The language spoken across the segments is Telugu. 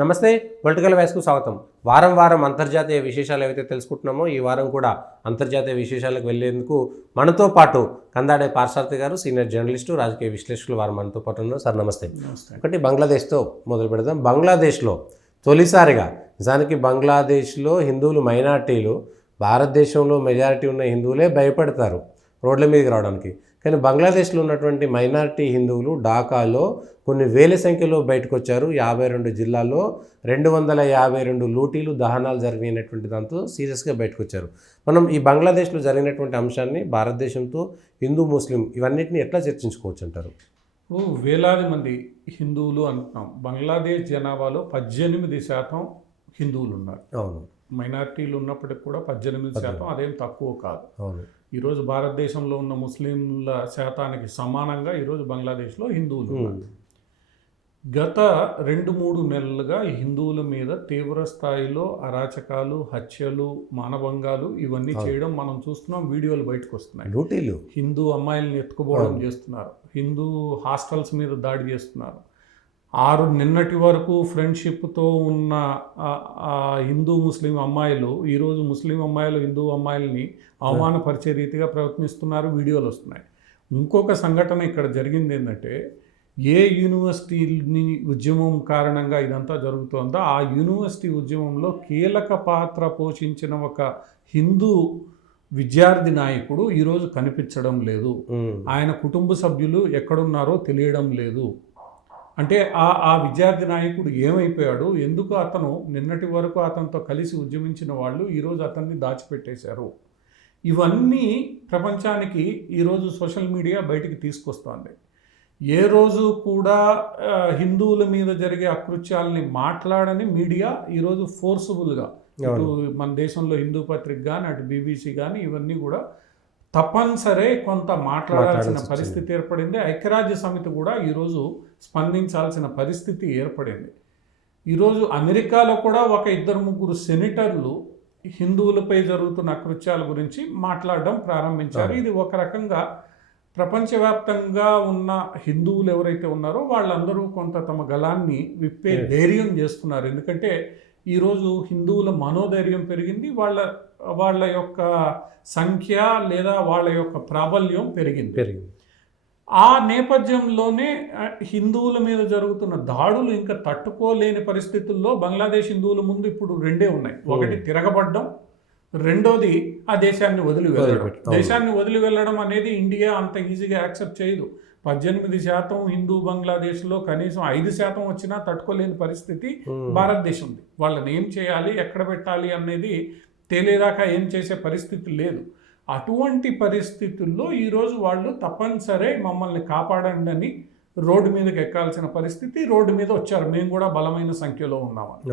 నమస్తే, పొలిటికల్ వాయిస్కు స్వాగతం. వారం వారం అంతర్జాతీయ విశేషాలు ఏవైతే తెలుసుకుంటున్నామో ఈ వారం కూడా అంతర్జాతీయ విశేషాలకు వెళ్ళేందుకు మనతో పాటు కందాడే పార్సార్థి గారు, సీనియర్ జర్నలిస్టు, రాజకీయ విశ్లేషకులు వారు మనతో పాటు ఉన్నారు. సార్ నమస్తే. ఒకటి బంగ్లాదేశ్తో మొదలు పెడదాం. బంగ్లాదేశ్లో తొలిసారిగా నిజానికి బంగ్లాదేశ్లో హిందువులు మైనార్టీలు, భారతదేశంలో మెజారిటీ ఉన్న హిందువులే భయపడతారు రోడ్ల మీదకి రావడానికి. కానీ బంగ్లాదేశ్లో ఉన్నటువంటి మైనారిటీ హిందువులు ఢాకాలో కొన్ని వేల సంఖ్యలో బయటకు వచ్చారు. 52 జిల్లాల్లో 252 లూటీలు, దహనాలు జరిగినటువంటి దాంతో సీరియస్గా బయటకు వచ్చారు. మనం ఈ బంగ్లాదేశ్లో జరిగినటువంటి అంశాన్ని భారతదేశంతో హిందూ ముస్లిం ఇవన్నిటిని ఎట్లా చర్చించుకోవచ్చు అంటారు? వేలాది మంది హిందువులు అంటున్నాం. బంగ్లాదేశ్ జనాభాలో 18% హిందువులు ఉన్నారు. అవును, మైనార్టీలు ఉన్నప్పటికి కూడా 18% అదేం తక్కువ కాదు. అవును. ఈరోజు భారతదేశంలో ఉన్న ముస్లింల శాతానికి సమానంగా ఈరోజు బంగ్లాదేశ్లో హిందువులు ఉన్నారు. గత 2-3 నెలలుగా హిందువుల మీద తీవ్ర స్థాయిలో అరాచకాలు, హత్యలు, మానభంగాలు ఇవన్నీ చేయడం మనం చూస్తున్నాం. వీడియోలు బయటకు వస్తున్నాయి. లూటీలు, హిందూ అమ్మాయిల్ని ఎత్తుకుపోవడం చేస్తున్నారు. హిందూ హాస్టల్స్ మీద దాడి చేస్తున్నారు. నిన్నటి వరకు ఫ్రెండ్షిప్తో ఉన్న హిందూ ముస్లిం అమ్మాయిలు ఈరోజు ముస్లిం అమ్మాయిలు హిందూ అమ్మాయిల్ని అవమానపరిచే రీతిగా ప్రయత్నిస్తున్నారు. వీడియోలు వస్తున్నాయి. ఇంకొక సంఘటన ఇక్కడ జరిగింది ఏంటంటే, ఏ యూనివర్సిటీని ఉద్యమం కారణంగా ఇదంతా జరుగుతుందో ఆ యూనివర్సిటీ ఉద్యమంలో కీలక పాత్ర పోషించిన ఒక హిందూ విద్యార్థి నాయకుడు ఈరోజు కనిపించడం లేదు. ఆయన కుటుంబ సభ్యులు ఎక్కడున్నారో తెలియడం లేదు. అంటే ఆ విద్యార్థి నాయకుడు ఏమైపోయాడు, ఎందుకు అతను నిన్నటి వరకు అతనితో కలిసి ఉద్యమించిన వాళ్ళు ఈరోజు అతన్ని దాచిపెట్టేశారు. ఇవన్నీ ప్రపంచానికి ఈరోజు సోషల్ మీడియా బయటికి తీసుకొస్తోంది. ఏ రోజు కూడా హిందువుల మీద జరిగే అకృత్యాలని మాట్లాడని మీడియా ఈరోజు ఫోర్సుబుల్గా, ఇటు మన దేశంలో హిందూ పత్రిక కానీ అటు BBC కానీ ఇవన్నీ కూడా తప్పనిసరి కొంత మాట్లాడాల్సిన పరిస్థితి ఏర్పడింది. ఐక్యరాజ్య సమితి కూడా ఈరోజు స్పందించాల్సిన పరిస్థితి ఏర్పడింది. ఈరోజు అమెరికాలో కూడా 1-2-3 సెనేటర్లు హిందువులపై జరుగుతున్న అకృత్యాల గురించి మాట్లాడడం ప్రారంభించారు. ఇది ఒక రకంగా ప్రపంచవ్యాప్తంగా ఉన్న హిందువులు ఎవరైతే ఉన్నారో వాళ్ళందరూ కొంత తమ గలాన్ని విప్పే ధైర్యం చేస్తున్నారు. ఎందుకంటే ఈరోజు హిందువుల మనోధైర్యం పెరిగింది, వాళ్ళ యొక్క సంఖ్య లేదా వాళ్ళ యొక్క ప్రాబల్యం పెరిగింది. ఆ నేపథ్యంలోనే హిందువుల మీద జరుగుతున్న దాడులు ఇంకా తట్టుకోలేని పరిస్థితుల్లో బంగ్లాదేశ్ హిందువుల ముందు ఇప్పుడు 2 ఉన్నాయి. ఒకటి తిరగబడ్డం, రెండోది ఆ దేశాన్ని వదిలి వెళ్ళడం. దేశాన్ని వదిలి వెళ్ళడం అనేది ఇండియా అంత ఈజీగా యాక్సెప్ట్ చేయదు. 18% హిందూ బంగ్లాదేశ్లో కనీసం 5% వచ్చినా తట్టుకోలేని పరిస్థితి భారతదేశంది. వాళ్ళని ఏం చేయాలి, ఎక్కడ పెట్టాలి అనేది తేలేదాకా ఏం చేసే పరిస్థితి లేదు. అటువంటి పరిస్థితుల్లో ఈరోజు వాళ్ళు తప్పనిసరి మమ్మల్ని కాపాడండి అని రోడ్డు మీదకి ఎక్కాల్సిన పరిస్థితి, రోడ్డు మీద వచ్చారు. మేము కూడా బలమైన సంఖ్యలో ఉన్నామని.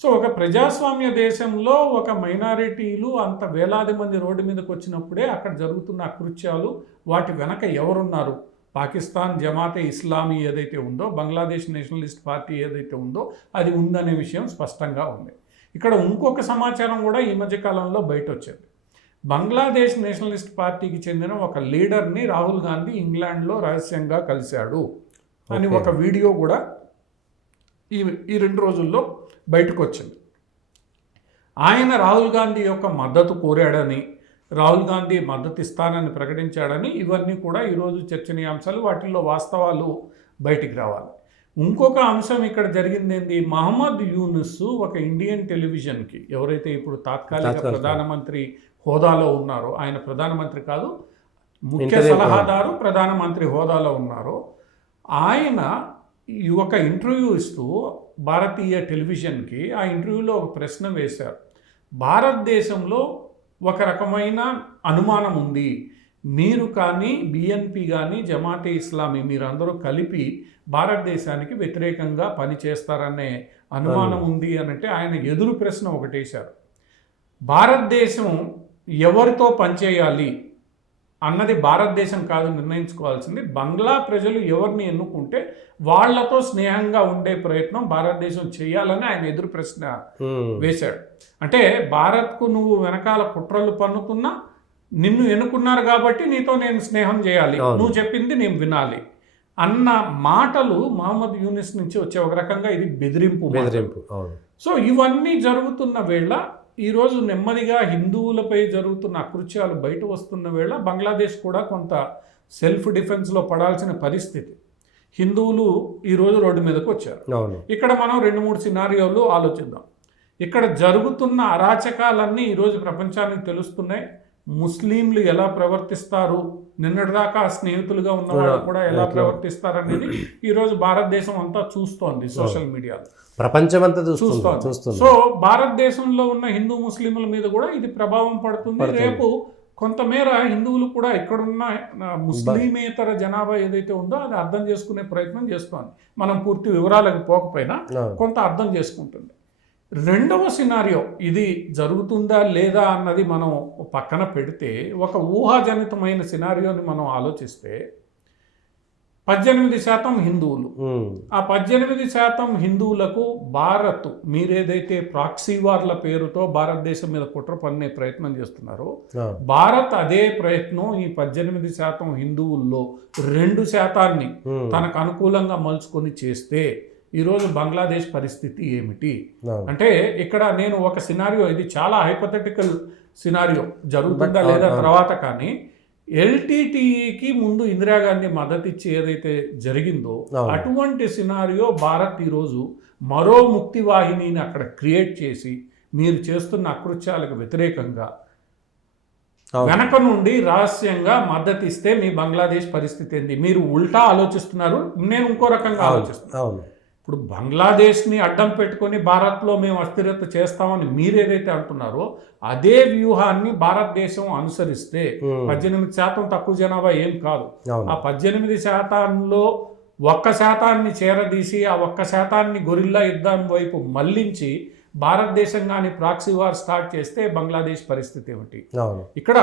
సో ఒక ప్రజాస్వామ్య దేశంలో ఒక మైనారిటీలు అంత వేలాది మంది రోడ్డు మీదకి వచ్చినప్పుడే అక్కడ జరుగుతున్న అకృత్యాలు, వాటి వెనక ఎవరున్నారు, పాకిస్తాన్ జమాతే ఇస్లామీ ఏదైతే ఉందో, బంగ్లాదేశ్ నేషనలిస్ట్ పార్టీ ఏదైతే ఉందో అది ఉందనే విషయం స్పష్టంగా ఉంది. ఇక్కడ ఇంకొక సమాచారం కూడా ఈ మధ్యకాలంలో బయట వచ్చింది. బంగ్లాదేశ్ నేషనలిస్ట్ పార్టీకి చెందిన ఒక లీడర్ని రాహుల్ గాంధీ ఇంగ్లాండ్లో రహస్యంగా కలిశాడు అని ఒక వీడియో కూడా ఈ 2 రోజుల్లో బయటకు వచ్చింది. ఆయన రాహుల్ గాంధీ యొక్క మద్దతు కోరాడని, రాహుల్ గాంధీ మద్దతు ఇస్తానని ప్రకటించాడని, ఇవన్నీ కూడా ఈరోజు చర్చనీయాంశాలు. వాటిల్లో వాస్తవాలు బయటికి రావాలి. ఇంకొక అంశం ఇక్కడ జరిగింది ఏంటి, మహమ్మద్ యూనుస్ ఒక ఇండియన్ టెలివిజన్కి, ఎవరైతే ఇప్పుడు తాత్కాలిక ప్రధానమంత్రి హోదాలో ఉన్నారో, ఆయన ప్రధానమంత్రి కాదు, ముఖ్య సలహాదారు ప్రధానమంత్రి హోదాలో ఉన్నారో, ఆయన ఒక ఇంటర్వ్యూ ఇస్తూ భారతీయ టెలివిజన్కి ఆ ఇంటర్వ్యూలో ఒక ప్రశ్న వేశారు. భారతదేశంలో ఒక రకమైన అనుమానం ఉంది, మీరు కానీ BNP కానీ జమాతే ఇస్లామీ మీరందరూ కలిపి భారతదేశానికి వ్యతిరేకంగా పనిచేస్తారనే అనుమానం ఉంది అనంటే ఆయన ఎదురు ప్రశ్న ఒకటేశారు. భారతదేశం ఎవరితో పనిచేయాలి అన్నది భారతదేశం కాదు నిర్ణయించుకోవాల్సింది, బంగ్లా ప్రజలు ఎవరిని ఎన్నుకుంటే వాళ్లతో స్నేహంగా ఉండే ప్రయత్నం భారతదేశం చేయాలని ఆయన ఎదురు ప్రశ్న వేశాడు. అంటే భారత్కు నువ్వు వెనకాల కుట్రలు పన్నుతున్నా, నిన్ను ఎన్నుకున్నారు కాబట్టి నీతో నేను స్నేహం చేయాలి, నువ్వు చెప్పింది నేను వినాలి అన్న మాటలు మహమ్మద్ యూనిస్ నుంచి వచ్చే ఒక రకంగా ఇది బెదిరింపు మాట. బెదిరింపు, అవును. సో ఇవన్నీ జరుగుతున్న వేళ ఈరోజు నెమ్మదిగా హిందువులపై జరుగుతున్న అకృత్యాలు బయట వస్తున్న వేళ బంగ్లాదేశ్ కూడా కొంత సెల్ఫ్ డిఫెన్స్లో పడాల్సిన పరిస్థితి. హిందువులు ఈరోజు రోడ్డు మీదకి వచ్చారు. అవును. ఇక్కడ మనం 2-3 సినారియోలు ఆలోచిద్దాం. ఇక్కడ జరుగుతున్న అరాచకాలన్నీ ఈరోజు ప్రపంచానికి తెలుస్తున్నాయి. ముస్లింలు ఎలా ప్రవర్తిస్తారు, నిన్నటిదాకా స్నేహితులుగా ఉన్న వాళ్ళు కూడా ఎలా ప్రవర్తిస్తారు అనేది ఈరోజు భారతదేశం అంతా చూస్తోంది సోషల్ మీడియాలో, ప్రపంచమంతా చూస్తోంది. సో భారతదేశంలో ఉన్న హిందూ ముస్లింల మీద కూడా ఇది ప్రభావం పడుతుంది. రేపు కొంతమేర హిందువులు కూడా ఇక్కడున్న ముస్లిమేతర జనాభా ఏదైతే ఉందో అది అర్థం చేసుకునే ప్రయత్నం చేస్తోంది. మనం పూర్తి వివరాలకు పోకపోయినా కొంత అర్థం చేసుకుంటుంది. రెండవ సినారియో ఇది జరుగుతుందా లేదా అన్నది మనం పక్కన పెడితే ఒక ఊహాజనితమైన సినారియోని మనం ఆలోచిస్తే 18% హిందువులు, ఆ 18% హిందువులకు భారత్ మీరేదైతే ప్రాక్సీ వార్ల పేరుతో భారతదేశం మీద కుట్ర పన్నే ప్రయత్నం చేస్తున్నారో భారత్ అదే ప్రయత్నం ఈ 18% హిందువుల్లో 2% తనకు అనుకూలంగా మలుచుకొని చేస్తే ఈరోజు బంగ్లాదేశ్ పరిస్థితి ఏమిటి అంటే, ఇక్కడ నేను ఒక సినారియో, ఇది చాలా హైపోథెటికల్ సినారియో, జరుగుతుందా లేదా తర్వాత, కానీ ఎల్టీటీఈకి ముందు ఇందిరాగాంధీ మద్దతు ఇచ్చి ఏదైతే జరిగిందో అటువంటి సినారియో భారత్ ఈరోజు మరో ముక్తి వాహినిని అక్కడ క్రియేట్ చేసి మీరు చేస్తున్న అకృత్యాలకు వ్యతిరేకంగా వెనక నుండి రహస్యంగా మద్దతు ఇస్తే మీ బంగ్లాదేశ్ పరిస్థితి ఏంది? మీరు ఉల్టా ఆలోచిస్తున్నారు, నేను ఇంకో రకంగా ఆలోచిస్తున్నాను. ఇప్పుడు బంగ్లాదేశ్ని అడ్డం పెట్టుకొని భారత్లో మేము అస్థిరత చేస్తామని మీరేదైతే అంటున్నారో అదే వ్యూహాన్ని భారతదేశం అనుసరిస్తే 18% తక్కువ జనాభా ఏం కాదు. ఆ 18%లో 1% చేరదీసి ఆ 1% గొరిల్లా యుద్ధం వైపు మళ్లించి భారతదేశం కానీ ప్రాక్సీ వార్ స్టార్ట్ చేస్తే బంగ్లాదేశ్ పరిస్థితి ఏమిటి? ఇక్కడ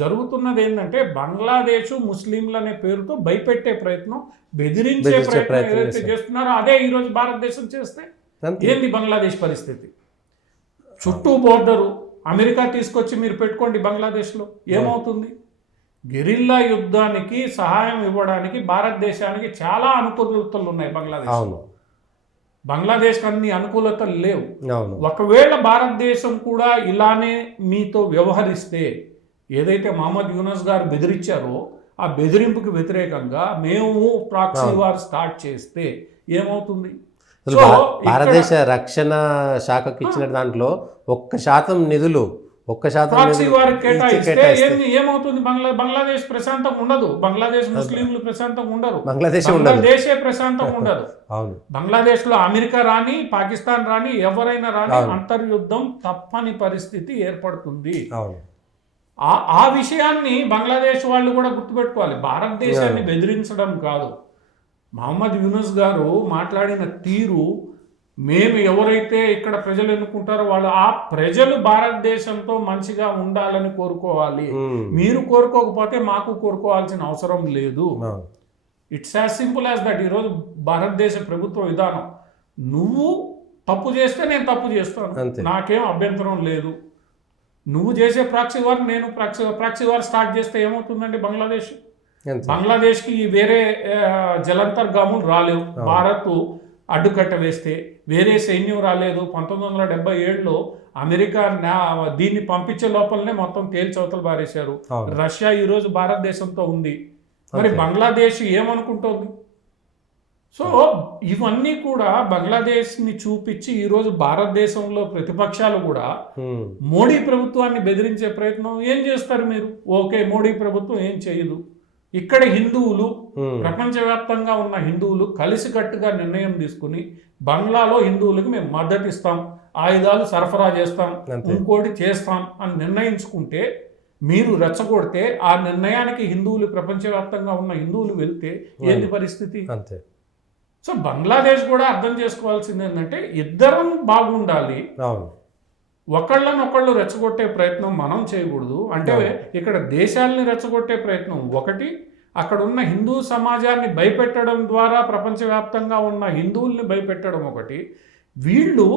జరుగుతున్నది ఏంటంటే బంగ్లాదేశ్ ముస్లింలు అనే పేరుతో భయపెట్టే ప్రయత్నం, బెదిరించే ప్రయత్నం ఏదైతే చేస్తున్నారో అదే ఈరోజు భారతదేశం చేస్తే ఏంది బంగ్లాదేశ్ పరిస్థితి? చుట్టూ బోర్డరు అమెరికా తీసుకొచ్చి మీరు పెట్టుకోండి బంగ్లాదేశ్లో, ఏమవుతుంది? గెరిల్లా యుద్ధానికి సహాయం ఇవ్వడానికి భారతదేశానికి చాలా అనుకూలతలు ఉన్నాయి. బంగ్లాదేశ్కి అన్ని అనుకూలతలు లేవు. ఒకవేళ భారతదేశం కూడా ఇలానే మీతో వ్యవహరిస్తే, ఏదైతే మహమ్మద్ యూనస్ గారు బెదిరించారో ఆ బెదిరింపుకి వ్యతిరేకంగా మేము ప్రాక్సీ వార్ స్టార్ట్ చేస్తే ఏమవుతుంది? భారతదేశ రక్షణ శాఖకి ఇచ్చిన దాంట్లో 1% నిధులు 1% కేటాయిస్తే ఏమవుతుంది? బంగ్లాదేశ్ ప్రశాంతంగా ఉండదు, బంగ్లాదేశ్ ముస్లింలు ప్రశాంతంగా ఉండరు, బంగ్లాదేశే ప్రశాంతంగా ఉండదు. బంగ్లాదేశ్ లో అమెరికా రాని, పాకిస్తాన్ రాని, ఎవరైనా రాని అంతర్యుద్ధం తప్పని పరిస్థితి ఏర్పడుతుంది. ఆ విషయాన్ని బంగ్లాదేశ్ వాళ్ళు కూడా గుర్తుపెట్టుకోవాలి. భారతదేశాన్ని బెదిరించడం కాదు. మహమ్మద్ యూనస్ గారు మాట్లాడిన తీరు, మేము ఎవరైతే ఇక్కడ ప్రజలు ఎన్నుకుంటారో వాళ్ళు ఆ ప్రజలు భారతదేశంతో మంచిగా ఉండాలని కోరుకోవాలి. మీరు కోరుకోకపోతే మాకు కోరుకోవాల్సిన అవసరం లేదు. It's as simple as that. ఈరోజు భారతదేశ ప్రభుత్వ విధానం, నువ్వు తప్పు చేస్తే నేను తప్పు చేస్తాను, నాకేం అభ్యంతరం లేదు. నువ్వు చేసే ప్రాక్సీ వార్, నేను ప్రాక్సీ వార్ స్టార్ట్ చేస్తే ఏమవుతుందండి? బంగ్లాదేశ్కి వేరే జలంతర్గాములు రాలేవు. భారత్ అడ్డుకట్ట వేస్తే వేరే సైన్యం రాలేదు. 1977లో అమెరికా దీన్ని పంపించే లోపలనే మొత్తం తేల్చవతలు బారేశారు. రష్యా ఈరోజు భారతదేశంతో ఉంది, మరి బంగ్లాదేశ్ ఏమనుకుంటోంది? సో ఇవన్నీ కూడా బంగ్లాదేశ్ని చూపించి ఈరోజు భారతదేశంలో ప్రతిపక్షాలు కూడా మోడీ ప్రభుత్వాన్ని బెదిరించే ప్రయత్నం ఏం చేస్తారు మీరు? ఓకే, మోడీ ప్రభుత్వం ఏం చేయదు. ఇక్కడ హిందువులు, ప్రపంచవ్యాప్తంగా ఉన్న హిందువులు కలిసికట్టుగా నిర్ణయం తీసుకుని బంగ్లాలో హిందువులకు మేము మద్దతు ఇస్తాం, ఆయుధాలు సరఫరా చేస్తాం, ఇంకోటి చేస్తాం అని నిర్ణయించుకుంటే, మీరు రెచ్చగొడితే ఆ నిర్ణయానికి హిందువులు, ప్రపంచవ్యాప్తంగా ఉన్న హిందువులు వెళ్తే ఏంటి పరిస్థితి? అంతే. సో బంగ్లాదేశ్ కూడా అర్థం చేసుకోవాల్సింది ఏంటంటే ఇద్దరం బాగుండాలి. ఒకళ్ళనొకళ్ళు రెచ్చగొట్టే ప్రయత్నం మనం చేయకూడదు. అంటే ఇక్కడ దేశాలని రెచ్చగొట్టే ప్రయత్నం ఒకటి, అక్కడ ఉన్న హిందూ సమాజాన్ని భయపెట్టడం ద్వారా ప్రపంచవ్యాప్తంగా ఉన్న హిందువుల్ని భయపెట్టడం ఒకటి. వీళ్ళు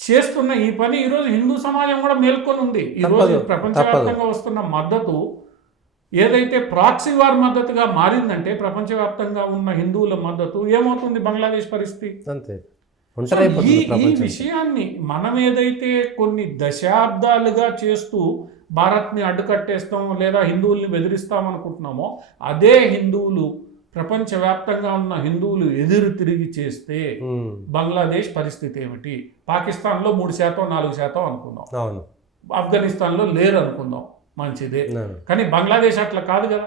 చేస్తున్న ఈ పని ఈరోజు హిందూ సమాజం కూడా మేల్కొని ఉంది. ఈరోజు ప్రపంచవ్యాప్తంగా వస్తున్న మద్దతు ఏదైతే ప్రాక్సీ వార్ మద్దతుగా మారిందంటే ప్రపంచవ్యాప్తంగా ఉన్న హిందువుల మద్దతు ఏమవుతుంది బంగ్లాదేశ్ పరిస్థితి? అంతే ఈ విషయాన్ని మనం ఏదైతే కొన్ని దశాబ్దాలుగా చేస్తూ భారత్ని అడ్డుకట్టేస్తాం లేదా హిందువుల్ని బెదిరిస్తాం అనుకుంటున్నామో అదే హిందువులు ప్రపంచవ్యాప్తంగా ఉన్న హిందువులు ఎదురు తిరిగి చేస్తే బంగ్లాదేశ్ పరిస్థితి ఏమిటి? పాకిస్తాన్లో 3% 4% అనుకుందాం, ఆఫ్ఘనిస్తాన్లో లేరు అనుకుందాం, మంచిదే. కానీ బంగ్లాదేశ్ అట్లా కాదు కదా,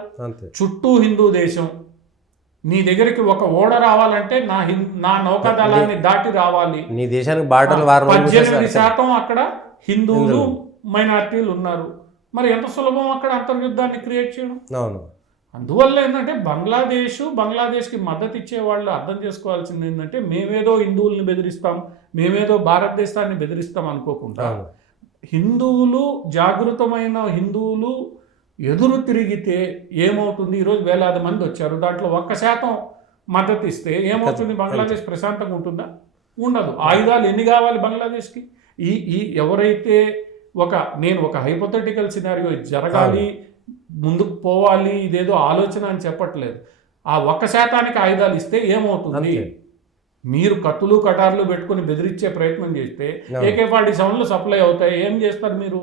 చుట్టూ హిందూ దేశం. నీ దగ్గరికి ఒక ఓడ రావాలంటే నా నౌకాదళాన్ని దాటి రావాలి. నీ దేశానికి బార్డర్ 18% అక్కడ హిందువులు మైనారిటీలు ఉన్నారు. మరి ఎంత సులభం అక్కడ అంతర్యుద్ధాన్ని క్రియేట్ చేయడం? అవును. అందువల్ల ఏంటంటే బంగ్లాదేశ్కి మద్దతు ఇచ్చే వాళ్ళు అర్థం చేసుకోవాల్సింది ఏంటంటే మేమేదో హిందువుల్ని బెదిరిస్తాం, మేమేదో భారతదేశాన్ని బెదిరిస్తాం అనుకోకుండా హిందువులు, జాగృతమైన హిందువులు ఎదురు తిరిగితే ఏమవుతుంది? ఈరోజు వేలాది మంది వచ్చారు, దాంట్లో 1% మద్దతు ఇస్తే ఏమవుతుంది? బంగ్లాదేశ్ ప్రశాంతంగా ఉంటుందా? ఉండదు. ఆయుధాలు ఎన్ని కావాలి బంగ్లాదేశ్కి? ఎవరైతే నేను ఒక హైపోథెటికల్ సినారియో జరగాలి, ముందుకు పోవాలి, ఇదేదో ఆలోచన అని చెప్పట్లేదు. ఆ 1% ఆయుధాలు ఇస్తే ఏమవుతుంది? మీరు కత్తులు కటార్లు పెట్టుకుని బెదిరించే ప్రయత్నం చేస్తే AK-47లు సప్లై అవుతాయి. ఏం చేస్తారు మీరు?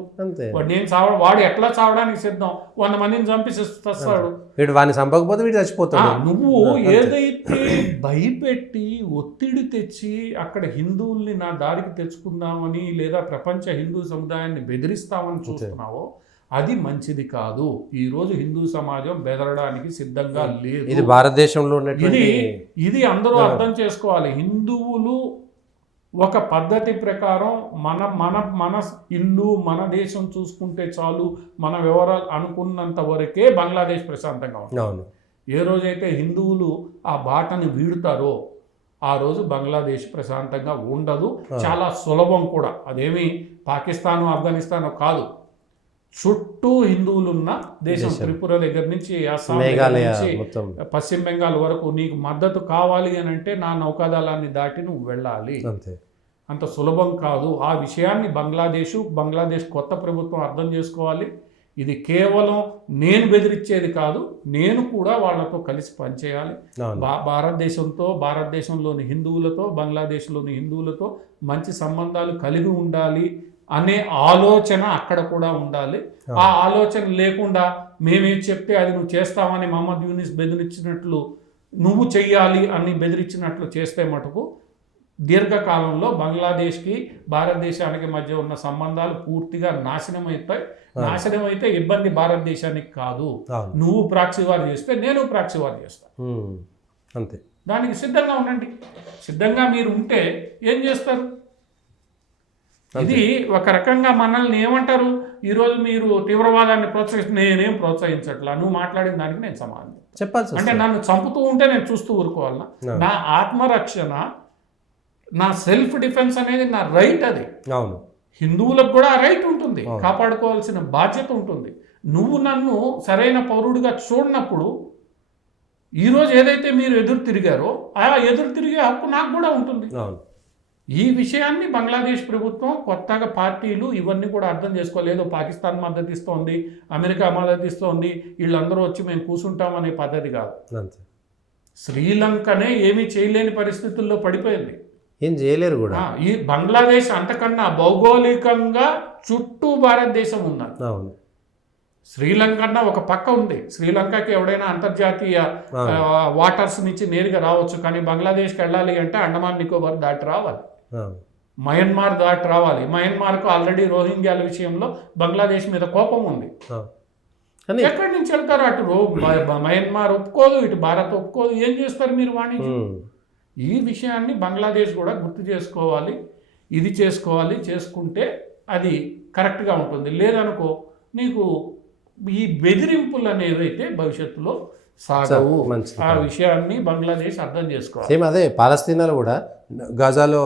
వాడు ఎట్లా చావడానికి సిద్ధం? 100 మందిని చంపి తెస్తాడు. వాడిని చంపకపోతే వీడు చచ్చిపోతాడు. నువ్వు ఏదైతే భయపెట్టి ఒత్తిడి తెచ్చి అక్కడ హిందువుల్ని నా దారికి తెచ్చుకుందామని లేదా ప్రపంచ హిందూ సముదాయాన్ని బెదిరిస్తామని చూస్తున్నావో అది మంచిది కాదు. ఈ రోజు హిందూ సమాజం బెదరడానికి సిద్ధంగా లేదు. ఇది భారతదేశంలో ఇది అందరూ అర్థం చేసుకోవాలి. హిందువులు ఒక పద్ధతి ప్రకారం మన ఇల్లు మన దేశం చూసుకుంటే చాలు, మన వివరాలు అనుకున్నంత వరకే బంగ్లాదేశ్ ప్రశాంతంగా ఉంటుంది. ఏ రోజైతే హిందువులు ఆ బాటను వీడుతారో ఆ రోజు బంగ్లాదేశ్ ప్రశాంతంగా ఉండదు. చాలా సులభం కూడా. అదేమి పాకిస్తాను ఆఫ్ఘనిస్తాను కాదు, చుట్టూ హిందువులున్న దేశం. త్రిపుర దగ్గర నుంచి అస్సాం నుంచి పశ్చిమ బెంగాల్ వరకు నీకు మద్దతు కావాలి అని అంటే నా నౌకాదళాన్ని దాటి నువ్వు వెళ్ళాలి. అంత సులభం కాదు. ఆ విషయాన్ని బంగ్లాదేశ్ కొత్త ప్రభుత్వం అర్థం చేసుకోవాలి. ఇది కేవలం నేను బెదిరించేది కాదు, నేను కూడా వాళ్ళతో కలిసి పనిచేయాలి. భారతదేశంలోని హిందువులతో బంగ్లాదేశ్లోని హిందువులతో మంచి సంబంధాలు కలిగి ఉండాలి అనే ఆలోచన అక్కడ కూడా ఉండాలి. ఆ ఆలోచన లేకుండా మేమేం చెప్తే అది నువ్వు చేస్తావని మహమ్మద్ యూనిస్ బెదిరించినట్లు నువ్వు చెయ్యాలి అని బెదిరించినట్లు చేస్తే మటుకు దీర్ఘకాలంలో బంగ్లాదేశ్కి భారతదేశానికి మధ్య ఉన్న సంబంధాలు పూర్తిగా నాశనం అయితే ఇబ్బంది భారతదేశానికి కాదు. నువ్వు ప్రాక్సీ వార్ చేస్తే నేను ప్రాక్సీ వార్ చేస్తాను. అంతే. దానికి సిద్ధంగా ఉండండి. సిద్ధంగా మీరు ఉంటే ఏం చేస్తారు? ఇది ఒక రకంగా మనల్ని ఏమంటారు? ఈరోజు మీరు తీవ్రవాదాన్ని నేనేం ప్రోత్సహించట్లా, నువ్వు మాట్లాడిన దానికి నేను సమాధానం చెప్పాల్సి అంటే నన్ను చంపుతూ ఉంటే నేను చూస్తూ ఊరుకోవాలా? నా ఆత్మరక్షణ, నా సెల్ఫ్ డిఫెన్స్ అనేది నా రైట్. అది అవును, హిందువులకు కూడా ఆ రైట్ ఉంటుంది, కాపాడుకోవాల్సిన బాధ్యత ఉంటుంది. నువ్వు నన్ను సరైన పౌరుడిగా చూడనప్పుడు ఈరోజు ఏదైతే మీరు ఎదురు తిరిగారో ఆ ఎదురు తిరిగే హక్కు నాకు కూడా ఉంటుంది. ఈ విషయాన్ని బంగ్లాదేశ్ ప్రభుత్వం కొత్తగా పార్టీలు ఇవన్నీ కూడా అర్థం చేసుకోలేదు. పాకిస్తాన్ మద్దతు ఇస్తోంది, అమెరికా మద్దతు ఇస్తోంది, వీళ్ళందరూ వచ్చి మేము కూర్చుంటామనే పద్ధతి కాదు. శ్రీలంకనే ఏమీ చేయలేని పరిస్థితుల్లో పడిపోయింది, ఏం చేయలేరు కూడా. ఈ బంగ్లాదేశ్ అంతకన్నా భౌగోళికంగా చుట్టూ భారతదేశం ఉన్నది. శ్రీలంక అన్న ఒక పక్క ఉంది. శ్రీలంకకి ఎవడైనా అంతర్జాతీయ వాటర్స్ నుంచి నేరుగా రావచ్చు, కానీ బంగ్లాదేశ్కి వెళ్ళాలి అంటే అండమాన్ నికోబార్ దాటి రావాలి, మయన్మార్ దాటి రావాలి. మయన్మార్కు ఆల్రెడీ రోహింగ్యాల విషయంలో బంగ్లాదేశ్ మీద కోపం ఉంది. ఎక్కడి నుంచి వెళ్తారు? అటు మయన్మార్ ఒప్పుకోదు, ఇటు భారత్ ఒప్పుకోదు. ఏం చేస్తారు మీరు వాణిజ్యం? ఈ విషయాన్ని బంగ్లాదేశ్ కూడా గుర్తు చేసుకోవాలి. ఇది చేసుకుంటే అది కరెక్ట్గా ఉంటుంది. లేదనుకో నీకు ఈ బెదిరింపులు అనేవైతే భవిష్యత్తులో సాగవు. ఆ విషయాన్ని బంగ్లాదేశ్ అర్థం చేసుకోవాలి. సేమ్ అదే పాలస్తీనాలో కూడా గజాలో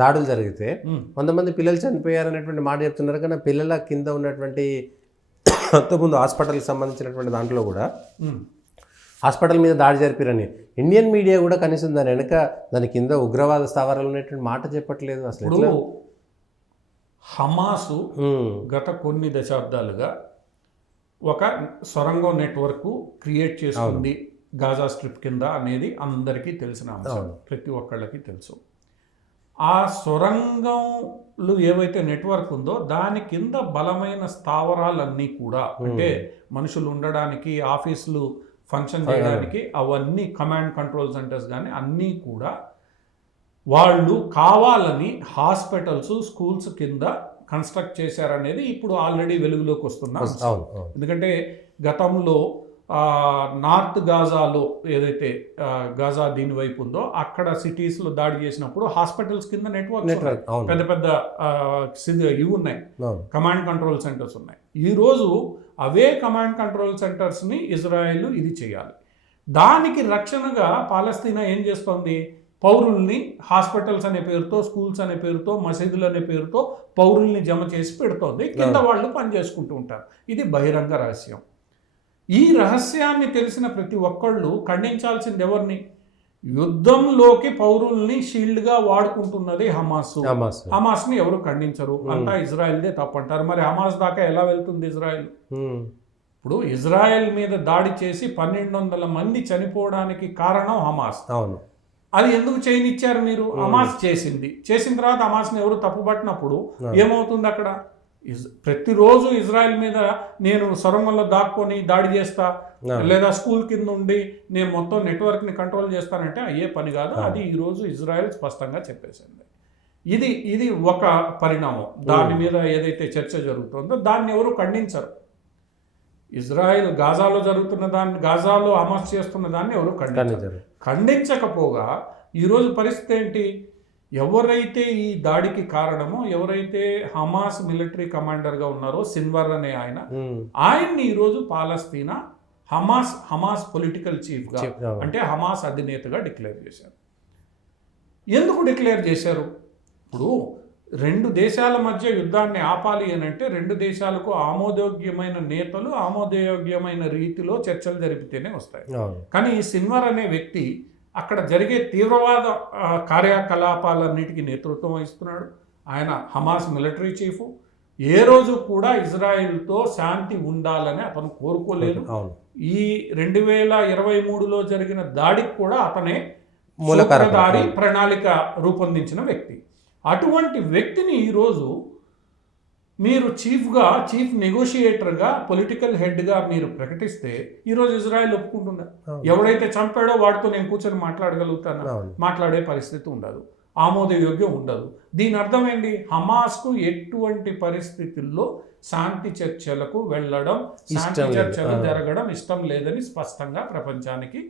దాడులు జరిగితే 100 మంది పిల్లలు చనిపోయారనేటువంటి మాట చెప్తున్నారు. కానీ పిల్లల కింద ఉన్నటువంటి అంతకుముందు హాస్పిటల్కి సంబంధించినటువంటి దాంట్లో కూడా హాస్పిటల్ మీద దాడి జరిపారని ఇండియన్ మీడియా కూడా కనీసం దాని కింద ఉగ్రవాద స్థావరాలు ఉన్నటువంటి మాట చెప్పట్లేదు. అసలు హమాసు గత కొన్ని దశాబ్దాలుగా ఒక సొరంగం నెట్వర్క్ క్రియేట్ చేసుకుంది గాజా స్ట్రిప్ కింద అనేది అందరికీ తెలిసిన అంశం, ప్రతి ఒక్కళ్ళకి తెలుసు. ఆ సొరంగంలు ఏవైతే నెట్వర్క్ ఉందో దాని కింద బలమైన స్థావరాలన్నీ కూడా, అంటే మనుషులు ఉండడానికి, ఆఫీసులు ఫంక్షన్ చేయడానికి, అవన్నీ కమాండ్ కంట్రోల్ సెంటర్స్ కానీ అన్నీ కూడా వాళ్ళు కావాలని హాస్పిటల్స్, స్కూల్స్ కింద కన్స్ట్రక్ట్ చేశారనేది ఇప్పుడు ఆల్రెడీ వెలుగులోకి వస్తున్న అంశం. ఎందుకంటే గతంలో నార్త్ గాజాలో ఏదైతే గాజా దీని వైపు ఉందో అక్కడ సిటీస్లో దాడి చేసినప్పుడు హాస్పిటల్స్ కింద నెట్వర్క్ పెద్ద పెద్ద ఇవి ఉన్నాయి, కమాండ్ కంట్రోల్ సెంటర్స్ ఉన్నాయి. ఈరోజు అవే కమాండ్ కంట్రోల్ సెంటర్స్ని ఇజ్రాయెల్ ఇది చేయాలి. దానికి రక్షణగా పాలస్తీనా ఏం చేస్తోంది? పౌరుల్ని హాస్పిటల్స్ అనే పేరుతో, స్కూల్స్ అనే పేరుతో, మసీదులు అనే పేరుతో పౌరుల్ని జమ చేసి పెడుతోంది. కింద వాళ్ళు పని చేసుకుంటూ ఉంటారు. ఇది బహిరంగ రహస్యం. ఈ రహస్యాన్ని తెలిసిన ప్రతి ఒక్కళ్ళు ఖండించాల్సింది ఎవరిని? యుద్ధంలోకి పౌరుల్ని షీల్డ్గా వాడుకుంటున్నది హమాస్. హమాస్ని ఎవరు ఖండించరు, అంతా ఇజ్రాయెల్దే తప్పంటారు. మరి హమాస్ దాకా ఎలా వెళ్తుంది ఇజ్రాయెల్? ఇప్పుడు ఇజ్రాయెల్ మీద దాడి చేసి 1200 మంది చనిపోవడానికి కారణం హమాస్. అది ఎందుకు చేయనిచ్చారు మీరు? హమాస్ చేసిన తర్వాత హమాస్ని ఎవరు తప్పుపట్టినప్పుడు ఏమవుతుంది అక్కడ? ప్రతిరోజు ఇజ్రాయెల్ మీద నేను సొరంగంలో దాక్కొని దాడి చేస్తా, లేదా స్కూల్ కింద ఉండి నేను మొత్తం నెట్వర్క్ని కంట్రోల్ చేస్తానంటే అయ్యే పని కాదు. అది ఈరోజు ఇజ్రాయెల్ స్పష్టంగా చెప్పేసింది. ఇది ఒక పరిణామం. దాని మీద ఏదైతే చర్చ జరుగుతుందో దాన్ని ఎవరు ఖండించరు. ఇజ్రాయెల్ గాజాలో జరుగుతున్న దాన్ని, గాజాలో హమాస్ చేస్తున్న దాన్ని ఎవరు ఖండించకపోగా ఈరోజు పరిస్థితి ఏంటి? ఎవరైతే ఈ దాడికి కారణమో, ఎవరైతే హమాస్ మిలిటరీ కమాండర్గా ఉన్నారో సిన్వర్ అనే ఆయన్ని ఈరోజు పాలస్తీనా హమాస్ పొలిటికల్ చీఫ్గా, అంటే హమాస్ అధినేతగా డిక్లేర్ చేశారు. ఎందుకు డిక్లేర్ చేశారు? ఇప్పుడు 2 దేశాల మధ్య యుద్ధాన్ని ఆపాలి అని అంటే 2 దేశాలకు ఆమోదయోగ్యమైన నేతలు ఆమోదయోగ్యమైన రీతిలో చర్చలు జరిపితేనే వస్తాయి. కానీ ఈ సిన్వర్ అనే వ్యక్తి అక్కడ జరిగే తీవ్రవాద కార్యకలాపాలన్నిటికీ నేతృత్వం వహిస్తున్నాడు. ఆయన హమాస్ మిలిటరీ చీఫ్. ఏ రోజు కూడా ఇజ్రాయిల్తో శాంతి ఉండాలని అతను కోరుకోలేదు. ఈ 2023లో జరిగిన దాడికి కూడా అతనే మూలకారి, ప్రణాళిక రూపొందించిన వ్యక్తి. అటువంటి వ్యక్తిని ఈరోజు మీరు చీఫ్ నెగోషియేటర్గా, పొలిటికల్ హెడ్గా మీరు ప్రకటిస్తే ఈరోజు ఇజ్రాయెల్ ఒప్పుకుంటుందా? ఎవడైతే చంపాడో వాడితో నేను కూర్చొని మాట్లాడగలుగుతాను? మాట్లాడే పరిస్థితి ఉండదు, ఆమోదయోగ్యం ఉండదు. దీని అర్థం ఏంటి? హమాస్కు ఎటువంటి పరిస్థితుల్లో శాంతి చర్చలకు వెళ్ళడం, శాంతి చర్చలు జరగడం ఇష్టం లేదని స్పష్టంగా ప్రపంచానికి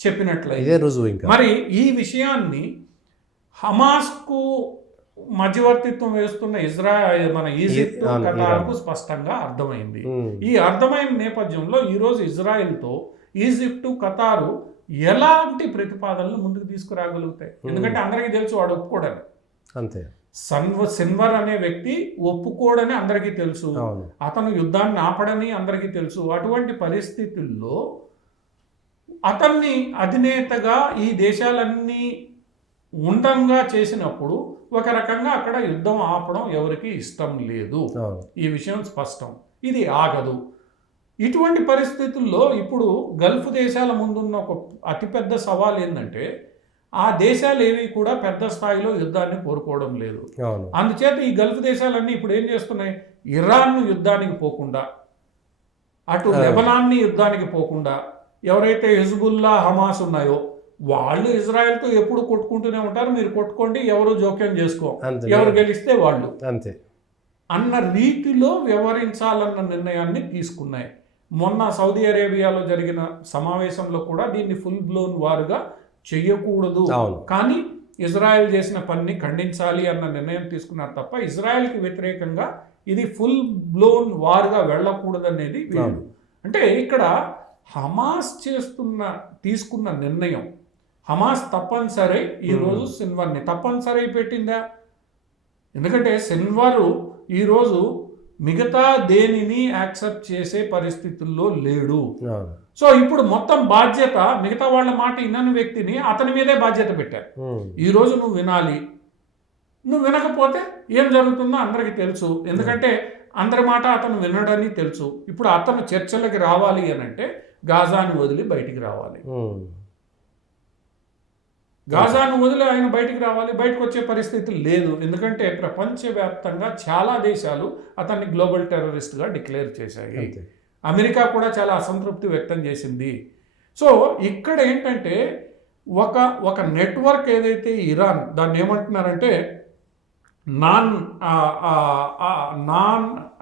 చెప్పినట్లయితే, మరి ఈ విషయాన్ని హమాస్కు మధ్యవర్తిత్వం వేస్తున్న మన ఈజిప్ట్, ఖతార్కు స్పష్టంగా అర్థమైంది. ఈ అర్థమైన నేపథ్యంలో ఈరోజు ఇజ్రాయెల్తో ఈజిప్టు, ఖతారు ఎలాంటి ప్రతిపాదనలు ముందుకు తీసుకురాగలుగుతాయి? ఎందుకంటే అందరికీ తెలుసు వాడు ఒప్పుకోడని. అంతే, సిన్వర్ అనే వ్యక్తి ఒప్పుకోడని అందరికీ తెలుసు. అతను యుద్ధాన్ని ఆపడని అందరికీ తెలుసు. అటువంటి పరిస్థితుల్లో అతన్ని అధినేతగా ఈ దేశాలన్నీ ఉండంగా చేసినప్పుడు ఒక రకంగా అక్కడ యుద్ధం ఆపడం ఎవరికి ఇష్టం లేదు. ఈ విషయం స్పష్టం. ఇది ఆగదు. ఇటువంటి పరిస్థితుల్లో ఇప్పుడు గల్ఫ్ దేశాల ముందున్న ఒక అతిపెద్ద సవాల్ ఏంటంటే ఆ దేశాలు ఏవి కూడా పెద్ద స్థాయిలో యుద్ధాన్ని కోరుకోవడం లేదు. అందుచేత ఈ గల్ఫ్ దేశాలన్నీ ఇప్పుడు ఏం చేస్తున్నాయి? ఇరాన్ను యుద్ధానికి పోకుండా, అటు లెబనాన్ని యుద్ధానికి పోకుండా, ఎవరైతే హిజ్బుల్లా, హమాస్ ఉన్నాయో వాళ్ళు ఇజ్రాయెల్తో ఎప్పుడు కొట్టుకుంటూనే ఉంటారు. మీరు కొట్టుకోండి, ఎవరు జోక్యం చేసుకో, ఎవరు గెలిస్తే వాళ్ళు అంతే అన్న రీతిలో వ్యవహరించాలన్న నిర్ణయాన్ని తీసుకున్నాయి. మొన్న సౌదీ అరేబియాలో జరిగిన సమావేశంలో కూడా దీన్ని ఫుల్ బ్లోన్ వారుగా చెయ్యకూడదు, కానీ ఇజ్రాయెల్ చేసిన పనిని ఖండించాలి అన్న నిర్ణయం తీసుకున్నారు తప్ప ఇజ్రాయెల్కి వ్యతిరేకంగా ఇది ఫుల్ బ్లోన్ వారుగా వెళ్ళకూడదనేది వీళ్ళు. అంటే ఇక్కడ హమాస్ తీసుకున్న నిర్ణయం, హమాస్ తప్పనిసరి ఈరోజు సిన్వర్ని తప్పనిసరి పెట్టిందా? ఎందుకంటే సిన్వరు ఈరోజు మిగతా దేనిని యాక్సెప్ట్ చేసే పరిస్థితుల్లో లేడు. సో ఇప్పుడు మొత్తం బాధ్యత మిగతా వాళ్ళ మాట వినని వ్యక్తిని అతని మీదే బాధ్యత పెట్టారు. ఈరోజు నువ్వు వినాలి, నువ్వు వినకపోతే ఏం జరుగుతుందో అందరికీ తెలుసు. ఎందుకంటే అందరి మాట అతను వినడని తెలుసు. ఇప్పుడు అతను చర్చలకి రావాలి అని అంటే గాజాను వదిలి బయటికి రావాలి. గాజాను వదిలి ఆయన బయటికి రావాలి. బయటకు వచ్చే పరిస్థితి లేదు. ఎందుకంటే ప్రపంచవ్యాప్తంగా చాలా దేశాలు అతన్ని గ్లోబల్ టెర్రరిస్ట్గా డిక్లేర్ చేశాయి. అమెరికా కూడా చాలా అసంతృప్తి వ్యక్తం చేసింది. సో ఇక్కడ ఏంటంటే ఒక నెట్వర్క్ ఏదైతే ఇరాన్ దాన్ని ఏమంటున్నారంటే నాన్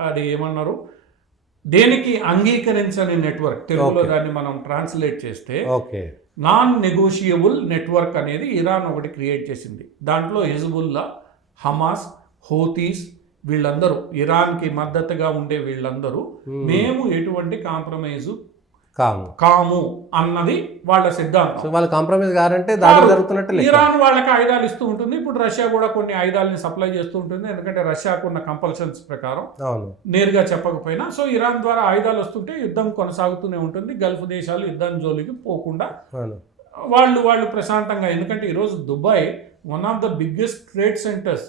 అది ఏమన్నారు, దేనికి అంగీకరించని నెట్వర్క్, తెలుగులో దాన్ని మనం ట్రాన్స్లేట్ చేస్తే నాన్ నెగోషియబుల్ నెట్వర్క్ అనేది ఇరాన్ ఒకటి క్రియేట్ చేసింది. దాంట్లో హిజ్బుల్లా, హమాస్, హౌతీస్ వీళ్ళందరూ, ఇరాన్కి మద్దతుగా ఉండే వీళ్ళందరూ మేము ఎటువంటి కాంప్రమైజు కాము అన్నది వాళ్ళ సిద్ధాంతం. వాళ్ళు కాంప్రమైజ్ కారంటే దాడులు జరుగుతున్నట్టు. ఇరాన్ వాళ్ళకి ఆయుధాలు ఇస్తూ ఉంటుంది. ఇప్పుడు రష్యా కూడా కొన్ని ఆయుధాలని సప్లై చేస్తూ ఉంటుంది. ఎందుకంటే రష్యాకు ఉన్న కంపల్షన్స్ ప్రకారం నేరుగా చెప్పకపోయినా. సో ఇరాన్ ద్వారా ఆయుధాలు వస్తుంటే యుద్ధం కొనసాగుతూనే ఉంటుంది. గల్ఫ్ దేశాలు యుద్ధం జోలికి పోకుండా వాళ్ళు ప్రశాంతంగా, ఎందుకంటే ఈరోజు Dubai one of the biggest trade centres,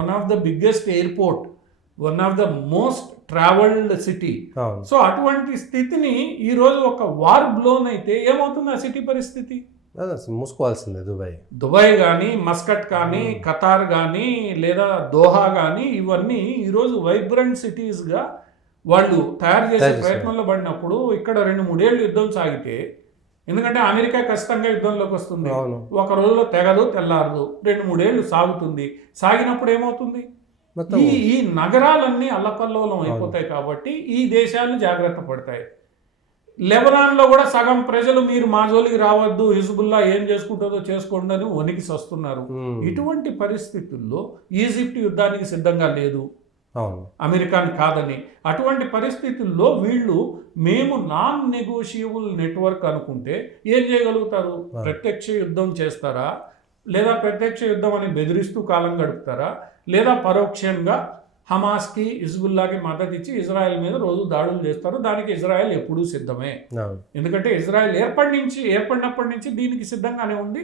one of the biggest airport, one of the most travelled city. So అటువంటి స్థితిని ఈరోజు ఒక వార్ బ్లోన్ అయితే ఏమవుతుంది ఆ సిటీ పరిస్థితి? మూసుకోవాల్సిందే. దుబాయ్ కానీ, మస్కట్ కానీ, ఖతార్ కానీ, లేదా దోహా కానీ, ఇవన్నీ ఈరోజు వైబ్రెంట్ సిటీస్గా వాళ్ళు తయారు చేసే ప్రయత్నంలో పడినప్పుడు ఇక్కడ 2-3 ఏళ్ళు యుద్ధం సాగితే, ఎందుకంటే అమెరికా ఖచ్చితంగా యుద్ధంలోకి వస్తుంది, ఒక రోజులో తెగదు తెల్లారదు, 2-3 ఏళ్ళు సాగుతుంది. సాగినప్పుడు ఏమవుతుంది? ఈ నగరాలన్నీ అల్లకల్లోలం అయిపోతాయి. కాబట్టి ఈ దేశాలు జాగ్రత్త పడతాయి. లెబనాన్లో కూడా సగం ప్రజలు మీరు మా జోలికి రావద్దు, హిజ్బుల్లా ఏం చేసుకుంటుందో చేసుకోండి అని వణికిసి వస్తున్నారు. ఇటువంటి పరిస్థితుల్లో ఈజిప్ట్ యుద్ధానికి సిద్ధంగా లేదు, అమెరికాని కాదని. అటువంటి పరిస్థితుల్లో వీళ్ళు మేము నాన్ నెగోషియబుల్ నెట్వర్క్ అనుకుంటే ఏం చేయగలుగుతారు? ప్రత్యక్ష యుద్ధం చేస్తారా, లేదా ప్రత్యక్ష యుద్ధం అని బెదిరిస్తూ కాలం గడుపుతారా, లేదా పరోక్షంగా హమాస్కి, హిజ్బుల్లాకి మద్దతు ఇచ్చి ఇజ్రాయెల్ మీద రోజు దాడులు చేస్తారు. దానికి ఇజ్రాయెల్ ఎప్పుడూ సిద్ధమే. ఎందుకంటే ఇజ్రాయెల్ ఏర్పడినప్పటి నుంచి దీనికి సిద్ధంగానే ఉంది,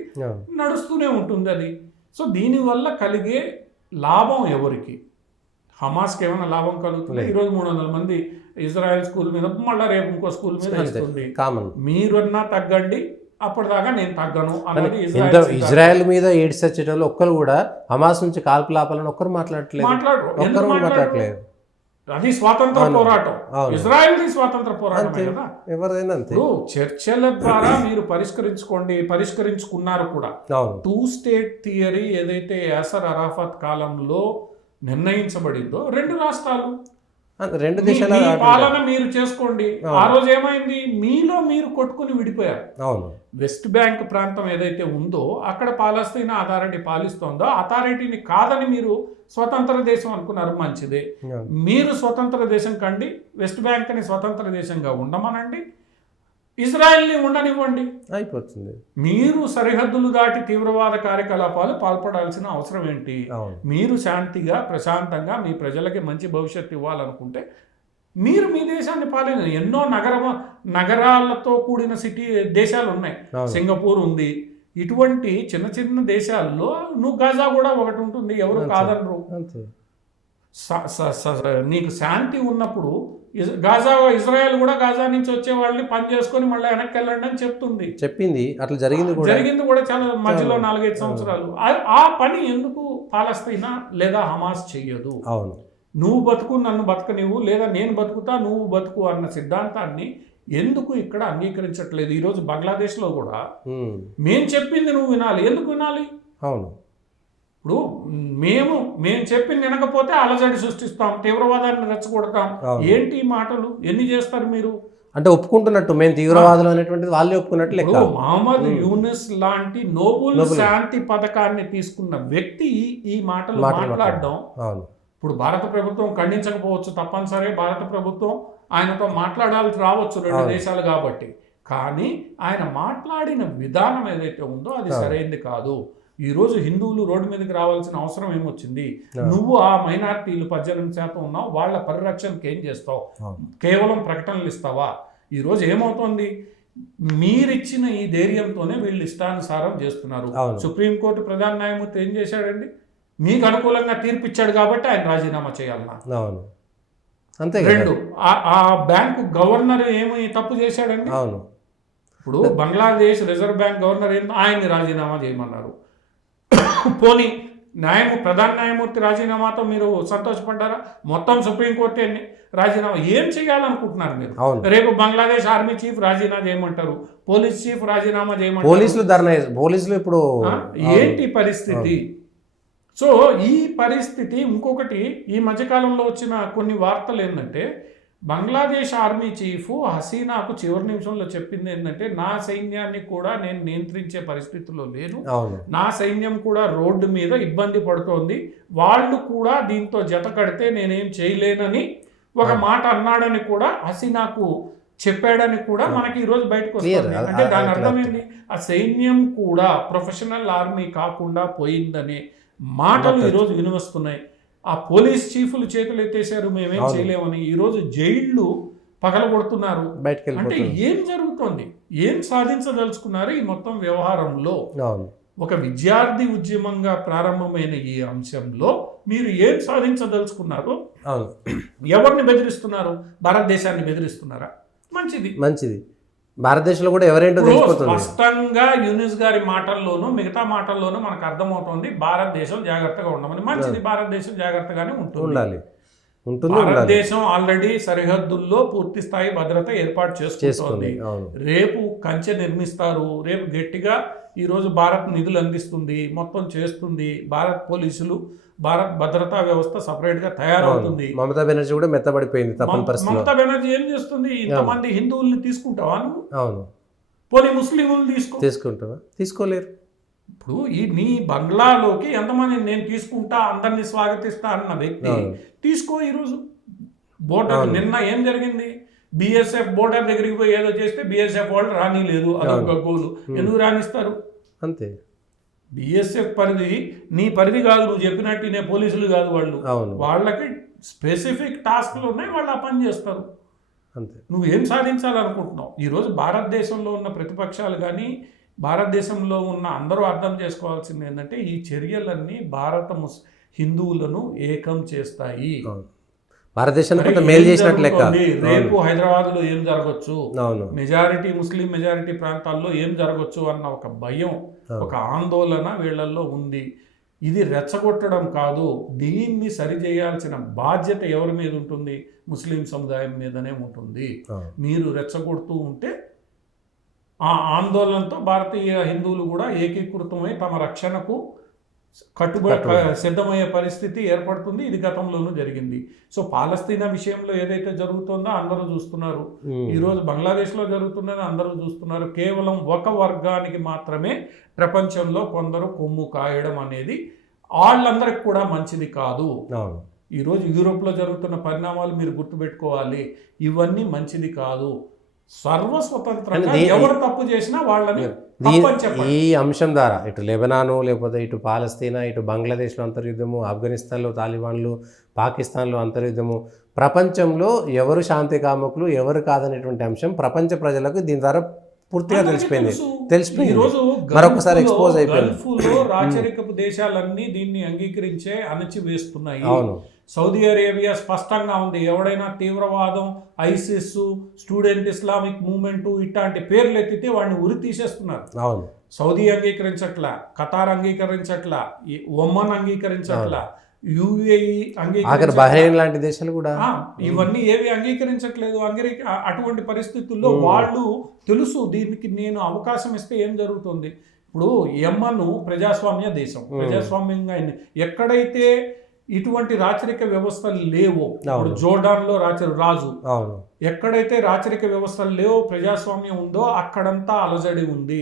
నడుస్తూనే ఉంటుంది అది. సో దీనివల్ల కలిగే లాభం ఎవరికి? హమాస్కి ఏమైనా లాభం కలుగుతుంది? ఈరోజు 300 మంది ఇజ్రాయెల్ స్కూల్ మీద, మళ్ళీ రేపు ఇంకో స్కూల్ మీద వేస్తుంది. మీరన్నా తగ్గండి, అప్పటిదాకా నేను తగ్గను అన్నది ఇజ్రాయెల్ మీద ఏడ్స్ వచ్చేటప్పుడు ఒక్కరు కూడా హమాస్ నుంచి కాల్పులు ఆపాలని ఒక్కరు మాట్లాడలేదు. అది స్వాతంత్ర పోరాటం, ఇజ్రాయెల్ స్వాతంత్ర పోరాటం కదా. ఎవరైనా చర్చల ద్వారా మీరు పరిష్కరించుకున్నారు కూడా. 2 స్టేట్ థియరీ ఏదైతే యాసర్ అరాఫత్ కాలంలో నిర్ణయించబడిందో, 2 రాష్ట్రాలు, 2 దేశాల పాలన మీరు చేసుకోండి. ఆ రోజు ఏమైంది? మీలో మీరు కొట్టుకుని విడిపోయారు. వెస్ట్ బ్యాంక్ ప్రాంతం ఏదైతే ఉందో అక్కడ పాలస్తీనా అథారిటీ పాలిస్తుందో అథారిటీని కాదని మీరు స్వతంత్ర దేశం అనుకున్నారు. మంచిదే, మీరు స్వతంత్ర దేశం కండి, వెస్ట్ బ్యాంక్ని స్వతంత్ర దేశంగా ఉండమనండి, ఇజ్రాయెల్ని ఉండనివ్వండి, అయిపోతుంది. మీరు సరిహద్దులు దాటి తీవ్రవాద కార్యకలాపాలు పాల్పడాల్సిన అవసరం ఏంటి? మీరు శాంతిగా ప్రశాంతంగా మీ ప్రజలకి మంచి భవిష్యత్తు ఇవ్వాలనుకుంటే మీరు మీ దేశాన్ని పాలన. ఎన్నో నగరాలతో కూడిన దేశాలు ఉన్నాయి, సింగపూర్ ఉంది. ఇటువంటి చిన్న చిన్న దేశాల్లో నువ్వు గాజా కూడా ఒకటి ఉంటుంది, ఎవరు కాదనరు. నీకు శాంతి ఉన్నప్పుడు ఇజ్రాయెల్ కూడా గాజా నుంచి వచ్చే వాళ్ళని పని చేసుకొని మళ్ళీ వెనక్కి వెళ్ళండి అని చెప్పింది. అట్లా జరిగింది కూడా చాలా మధ్యలో 4-5 సంవత్సరాలు. ఆ పని ఎందుకు పాలస్తీనా లేదా హమాస్ చెయ్యదు? నువ్వు బతుకు, నన్ను బతకనివ్వు, లేదా నేను బతుకుతా నువ్వు బతుకు అన్న సిద్ధాంతాన్ని ఎందుకు ఇక్కడ అంగీకరించట్లేదు? ఈరోజు బంగ్లాదేశ్లో కూడా మేము చెప్పింది నువ్వు వినాలి. ఎందుకు వినాలి? ఇప్పుడు మేము చెప్పింది వినకపోతే అలజడి సృష్టిస్తాం, తీవ్రవాదాన్ని రెచ్చగొడతాం. ఏంటి మాటలు? ఎన్ని చేస్తారు మీరు? అంటే ఒప్పుకుంటున్నట్టు మేము తీవ్రవాదులు అనేటువంటిది వాళ్ళే ఒప్పుకున్నట్లు లెక్క. మహమ్మద్ యూనిస్ లాంటి నోబుల్ శాంతి పథకాన్ని తీసుకున్న వ్యక్తి ఈ మాటలు మాట్లాడడం, ఇప్పుడు భారత ప్రభుత్వం ఖండించకపోవచ్చు, తప్పనిసరి భారత ప్రభుత్వం ఆయనతో మాట్లాడాల్సి రావచ్చు 2 దేశాలు కాబట్టి. కానీ ఆయన మాట్లాడిన విధానం ఏదైతే ఉందో అది సరైనది కాదు. ఈరోజు హిందువులు రోడ్డు మీదకి రావాల్సిన అవసరం ఏమొచ్చింది? నువ్వు ఆ మైనారిటీలు 18% ఉన్నావు, వాళ్ళ పరిరక్షణకి ఏం చేస్తావు? కేవలం ప్రకటనలు ఇస్తావా? ఈరోజు ఏమవుతోంది? మీరిచ్చిన ఈ ధైర్యంతోనే వీళ్ళు ఇష్టానుసారం చేస్తున్నారు. సుప్రీంకోర్టు ప్రధాన న్యాయమూర్తి ఏం చేశాడండి? మీకు అనుకూలంగా తీర్పిచ్చాడు కాబట్టి ఆయన రాజీనామా చేయాలన్నా. అంతే కదా. రెండు, ఆ బ్యాంకు గవర్నర్ ఏమి తప్పు చేశాడండి? అవును. ఇప్పుడు బంగ్లాదేశ్ రిజర్వ్ బ్యాంక్ గవర్నర్ ఆయన్ని రాజీనామా చేయమన్నారు. పోనీ ప్రధాన న్యాయమూర్తి రాజీనామాతో మీరు సంతోషపడ్డారా? మొత్తం సుప్రీంకోర్టు రాజీనామా ఏం చేయాలనుకుంటున్నారు మీరు? అవును. రేపు బంగ్లాదేశ్ ఆర్మీ చీఫ్ రాజీనామా చేయమంటారు, పోలీస్ చీఫ్ రాజీనామా చేయమంటారు. పోలీసులు ఇప్పుడు ఏంటి పరిస్థితి? సో ఈ పరిస్థితి ఇంకొకటి, ఈ మధ్యకాలంలో వచ్చిన కొన్ని వార్తలు ఏంటంటే, బంగ్లాదేశ్ ఆర్మీ చీఫ్ హసీనాకు చివరి నిమిషంలో చెప్పింది ఏంటంటే, నా సైన్యాన్ని కూడా నేను నియంత్రించే పరిస్థితుల్లో లేను, నా సైన్యం కూడా రోడ్డు మీద ఇబ్బంది పడుతోంది, వాళ్ళు కూడా దీంతో జత కడితే నేనేం చేయలేనని ఒక మాట అన్నాడని కూడా హసీనాకు చెప్పాడని కూడా మనకి ఈరోజు బయటకు వస్తుంది. అంటే దాని అర్థం ఏంటి? ఆ సైన్యం కూడా ప్రొఫెషనల్ ఆర్మీ కాకుండా పోయిందనే మాటలు ఈరోజు వినివస్తున్నాయి. ఆ పోలీస్ చీఫ్లు చేతులు ఎత్తేసారు, మేమేం చేయలేమని. ఈరోజు జైళ్లు పగలగొడుతున్నారు. అంటే ఏం జరుగుతోంది? ఏం సాధించదలుచుకున్నారు ఈ మొత్తం వ్యవహారంలో? ఒక విద్యార్థి ఉద్యమంగా ప్రారంభమైన ఈ అంశంలో మీరు ఏం సాధించదలుచుకున్నారు? ఎవరిని బెదిరిస్తున్నారు? భారతదేశాన్ని బెదిరిస్తున్నారా? మంచిది. భారతదేశంలో కూడా ఎవరేంటో తెలిసిపోతుంది. స్పష్టంగా యూనిస్ గారి మాటల్లోనూ మిగతా మాటల్లోనూ మనకు అర్థమవుతుంది భారతదేశం జాగ్రత్తగా ఉండమని. మంచిది, భారతదేశం జాగ్రత్తగానే ఉండాలి. భారతదేశం ఆల్రెడీ సరిహద్దుల్లో పూర్తి స్థాయి భద్రత ఏర్పాటు చేసుకుంటోంది. రేపు కంచె నిర్మిస్తారు, రేపు గట్టిగా ఈరోజు భారత్ నిధులు అందిస్తుంది, మొత్తం చేస్తుంది. భారత్ పోలీసులు, భారత్ భద్రతా వ్యవస్థ సపరేట్ గా తయారవుతుంది. మమతా బెనర్జీ కూడా మెత్తబడిపోయింది. మమతా బెనర్జీ ఏం చేస్తుంది? ఇంతమంది హిందువుల్ని తీసుకుంటావా నువ్వు? అవును. పోనీ ముస్లింలను తీసుకుంటావా? తీసుకోలేరు. ఇప్పుడు నీ బంగ్లాలోకి ఎంతమంది నేను తీసుకుంటా, అందరినీ స్వాగతిస్తా అన్న వ్యక్తి తీసుకో. ఈరోజు బోర్డర్ నిన్న ఏం జరిగింది? బిఎస్ఎఫ్ బోర్డర్ దగ్గరికి పోయి ఏదో చేస్తే బిఎస్ఎఫ్ వాళ్ళు రానిలేదు. అదొక గోలు. ఎందుకు రానిస్తారు? అంతే. బిఎస్ఎఫ్ పరిధి నీ పరిధి కాదు, నువ్వు చెప్పినట్టు నే పోలీసులు కాదు వాళ్ళు. వాళ్ళకి స్పెసిఫిక్ టాస్క్లు ఉన్నాయి, వాళ్ళు ఆ పని చేస్తారు. అంతే. నువ్వేం సాధించాలనుకుంటున్నావు? ఈరోజు భారతదేశంలో ఉన్న ప్రతిపక్షాలు కానీ భారతదేశంలో ఉన్న అందరూ అర్థం చేసుకోవాల్సింది ఏంటంటే, ఈ చర్యలన్నీ హిందువులను ఏకం చేస్తాయి. భారతదేశానికి మేలు చేసినట్లు లెక్క. రేపు హైదరాబాద్ లో ఏం జరగచ్చు, మెజారిటీ ముస్లిం మెజారిటీ ప్రాంతాల్లో ఏం జరగచ్చు అన్న ఒక భయం, ఒక ఆందోళన వీళ్ళల్లో ఉంది. ఇది రెచ్చగొట్టడం కాదు, దీన్ని సరిచేయాల్సిన బాధ్యత ఎవరి మీద ఉంటుంది? ముస్లిం సముదాయం మీదనే ఉంటుంది. మీరు రెచ్చగొడుతూ ఉంటే ఆ ఆందోళనతో భారతీయ హిందువులు కూడా ఏకీకృతమై తమ రక్షణకు సిద్ధమయ్యే పరిస్థితి ఏర్పడుతుంది. ఇది గతంలోనూ జరిగింది. సో పాలస్తీనా విషయంలో ఏదైతే జరుగుతుందో అందరూ చూస్తున్నారు. ఈరోజు బంగ్లాదేశ్లో జరుగుతున్నది అందరూ చూస్తున్నారు. కేవలం ఒక వర్గానికి మాత్రమే ప్రపంచంలో కొందరు కొమ్ము కాయడం అనేది వాళ్ళందరికి కూడా మంచిది కాదు. ఈరోజు యూరోప్లో జరుగుతున్న పరిణామాలు మీరు గుర్తుపెట్టుకోవాలి. ఇవన్నీ మంచిది కాదు. సర్వస్వతంత్రంగా ఎవరు తప్పు చేసినా వాళ్ళని ఈ అంశం ద్వారా ఇటు లెబనాను, లేకపోతే ఇటు పాలస్తీనా, ఇటు బంగ్లాదేశ్లో అంతర్యుద్ధము, ఆఫ్ఘనిస్తాన్లో తాలిబాన్లు, పాకిస్తాన్లో అంతర్యుద్ధము, ప్రపంచంలో ఎవరు శాంతి కాముకులు ఎవరు కాదనేటువంటి అంశం ప్రపంచ ప్రజలకు దీని ద్వారా పూర్తిగా తెలిసిపోయింది. ఈరోజు మరొకసారి ఎక్స్పోజ్ అయిపోయింది. గల్ఫ్లో రాచరికపు దేశాలన్నీ దీన్ని అంగీకరించే అణచివేస్తున్నాయి. సౌదీ అరేబియా స్పష్టంగా ఉంది, ఎవడైనా తీవ్రవాదం, ఐసిస్, స్టూడెంట్ ఇస్లామిక్ మూవ్మెంట్ ఇట్లాంటి పేర్లు ఎత్తితే వాడిని ఉరి తీసేస్తున్నారు. సౌదీ అంగీకరించట్లా, ఖతార్ అంగీకరించట్లా, ఒమన్ అంగీకరించట్లా, యుఏఈ బహ్రెయిన్ లాంటి దేశాలు కూడా ఇవన్నీ ఏవి అంగీకరించట్లేదు. అటువంటి పరిస్థితుల్లో వాళ్ళు తెలుసు దీనికి నేను అవకాశం ఇస్తే ఏం జరుగుతుంది. ఇప్పుడు యెమెన్ ప్రజాస్వామ్య దేశం, ప్రజాస్వామ్యంగా ఎక్కడైతే ఇటువంటి రాచరిక వ్యవస్థలు లేవో, జోర్డాన్లో రాజు, ఎక్కడైతే రాచరిక వ్యవస్థలు లేవో ప్రజాస్వామ్యం ఉందో అక్కడంతా అలజడి ఉంది.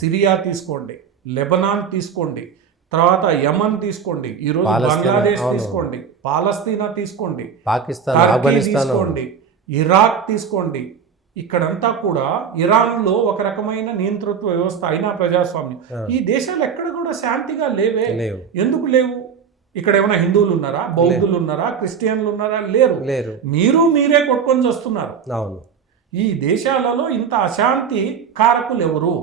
సిరియా తీసుకోండి, లెబనాన్ తీసుకోండి, తర్వాత యమన్ తీసుకోండి, ఈరోజు బంగ్లాదేశ్ తీసుకోండి, పాలస్తీనా తీసుకోండి, పాకిస్తాన్ తీసుకోండి, ఇరాక్ తీసుకోండి. ఇక్కడంతా కూడా ఇరాన్లో ఒక రకమైన నియంతృత్వ వ్యవస్థ అయినా ప్రజాస్వామ్యం. ఈ దేశాలు ఎక్కడ కూడా శాంతిగా లేవే. ఎందుకు లేవు? ఇక్కడ ఏమైనా హిందువులు ఉన్నారా, బౌద్ధులు ఉన్నారా, క్రిస్టియన్లు ఉన్నారా? లేరు. మీరే కొట్టుకొని వస్తున్నారు. ఈ దేశాలలో ఇంత అశాంతి కారకులు ఎవరు?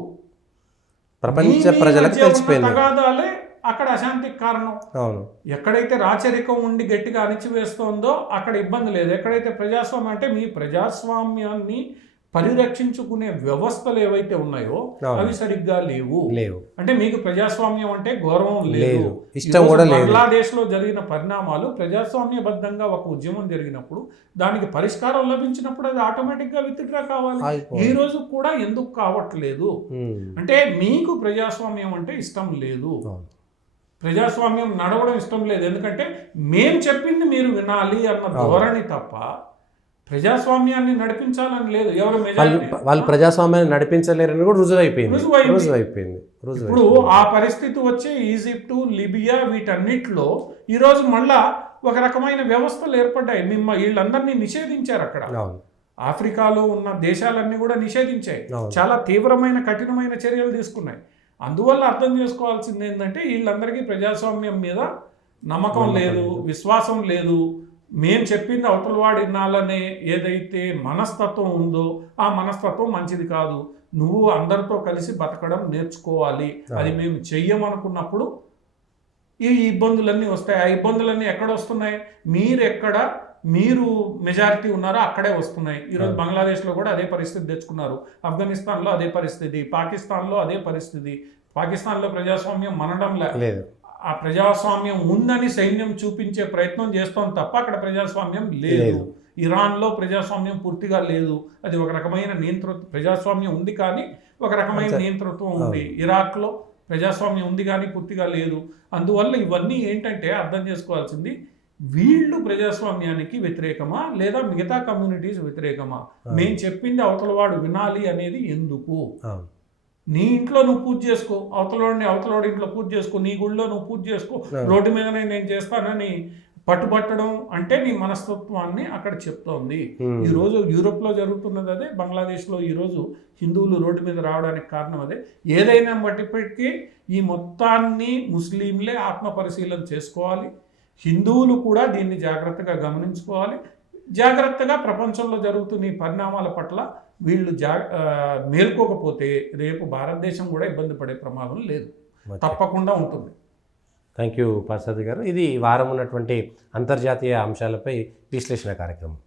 ప్రపంచ ప్రజలకు తెలిసిపోయింది. తగాదాలే అక్కడ అశాంతికి కారణం. అవును. ఎక్కడైతే రాచరికం ఉండి గట్టిగా అణిచివేస్తోందో అక్కడ ఇబ్బంది లేదు. ఎక్కడైతే ప్రజాస్వామ్యం అంటే మీ ప్రజాస్వామ్యాన్ని పరిరక్షించుకునే వ్యవస్థలు ఏవైతే ఉన్నాయో అవి సరిగ్గా లేవు. అంటే మీకు ప్రజాస్వామ్యం అంటే గౌరవం లేదు, ఇష్టం కూడా లేదు. బంగ్లాదేశ్ లో జరిగిన పరిణామాలు ప్రజాస్వామ్యబద్ధంగా ఒక ఉద్యమం జరిగినప్పుడు దానికి పరిష్కారం లభించినప్పుడు అది ఆటోమేటిక్ గా విత్డ్రా కావాలి. ఈ రోజు కూడా ఎందుకు కావట్లేదు అంటే మీకు ప్రజాస్వామ్యం అంటే ఇష్టం లేదు, ప్రజాస్వామ్యం నడవడం ఇష్టం లేదు. ఎందుకంటే మేం చెప్పింది మీరు వినాలి అన్న ధోరణి తప్ప ప్రజాస్వామ్యాన్ని నడిపించాలని లేదు. ఎవరు వాళ్ళు ప్రజాస్వామ్యాన్ని నడిపించలేరని కూడా రుజువైపోయింది. ఇప్పుడు ఆ పరిస్థితి వచ్చే ఈజిప్టు, లిబియా వీటన్నిటిలో ఈరోజు మళ్ళా ఒక రకమైన వ్యవస్థలు ఏర్పడ్డాయి. వీళ్ళందరినీ నిషేధించారు అక్కడ. ఆఫ్రికాలో ఉన్న దేశాలన్నీ కూడా నిషేధించాయి, చాలా తీవ్రమైన కఠినమైన చర్యలు తీసుకున్నాయి. అందువల్ల అర్థం చేసుకోవాల్సింది ఏంటంటే వీళ్ళందరికీ ప్రజాస్వామ్యం మీద నమ్మకం లేదు, విశ్వాసం లేదు. మేము చెప్పింది అవతలవాడు వినాలనే ఏదైతే మనస్తత్వం ఉందో ఆ మనస్తత్వం మంచిది కాదు. నువ్వు అందరితో కలిసి బతకడం నేర్చుకోవాలి, అది మేము చెయ్యమనుకున్నప్పుడు ఈ ఇబ్బందులన్నీ వస్తాయి. ఆ ఇబ్బందులన్నీ ఎక్కడ వస్తున్నాయి? మీరు మెజారిటీ ఉన్నారో అక్కడే వస్తున్నాయి. ఈరోజు బంగ్లాదేశ్లో కూడా అదే పరిస్థితి తెచ్చుకున్నారు, ఆఫ్ఘనిస్తాన్లో అదే పరిస్థితి, పాకిస్తాన్లో అదే పరిస్థితి. పాకిస్తాన్లో ప్రజాస్వామ్యం మనడం లేదు, ఆ ప్రజాస్వామ్యం ఉందని సైన్యం చూపించే ప్రయత్నం చేస్తాం తప్ప అక్కడ ప్రజాస్వామ్యం లేదు. ఇరాన్లో ప్రజాస్వామ్యం పూర్తిగా లేదు, అది ఒక రకమైన ప్రజాస్వామ్యం ఉంది కానీ ఒక రకమైన నియంతృత్వం ఉంది. ఇరాక్లో ప్రజాస్వామ్యం ఉంది కానీ పూర్తిగా లేదు. అందువల్ల ఇవన్నీ ఏంటంటే అర్థం చేసుకోవాల్సింది, వీళ్ళు ప్రజాస్వామ్యానికి వ్యతిరేకమా లేదా మిగతా కమ్యూనిటీస్ వ్యతిరేకమా? మేము చెప్పింది అవతలవాడు వినాలి అనేది ఎందుకు? నీ ఇంట్లో నువ్వు పూజ చేసుకో, అవతలవాడి ఇంట్లో పూజ చేసుకో, నీ గుళ్ళో నువ్వు పూజ చేసుకో, రోడ్డు మీదనే నేను చేస్తానని పట్టుబట్టడం అంటే నీ మనస్తత్వాన్ని అక్కడ చెప్తోంది. ఈరోజు యూరోప్లో జరుగుతున్నది అదే, బంగ్లాదేశ్లో ఈరోజు హిందువులు రోడ్డు మీద రావడానికి కారణం అదే. ఏదైనా బట్టిప్పటికీ ఈ మొత్తాన్ని ముస్లింలే ఆత్మపరిశీలన చేసుకోవాలి, హిందువులు కూడా దీన్ని జాగ్రత్తగా గమనించుకోవాలి. జాగ్రత్తగా ప్రపంచంలో జరుగుతున్న ఈ పరిణామాల పట్ల వీళ్ళు మేల్కోకపోతే రేపు భారతదేశం కూడా ఇబ్బంది పడే ప్రమాదం లేదు, తప్పకుండా ఉంటుంది. థ్యాంక్ యూ పార్సాది గారు. ఇది వారం ఉన్నటువంటి అంతర్జాతీయ అంశాలపై విశ్లేషణ కార్యక్రమం.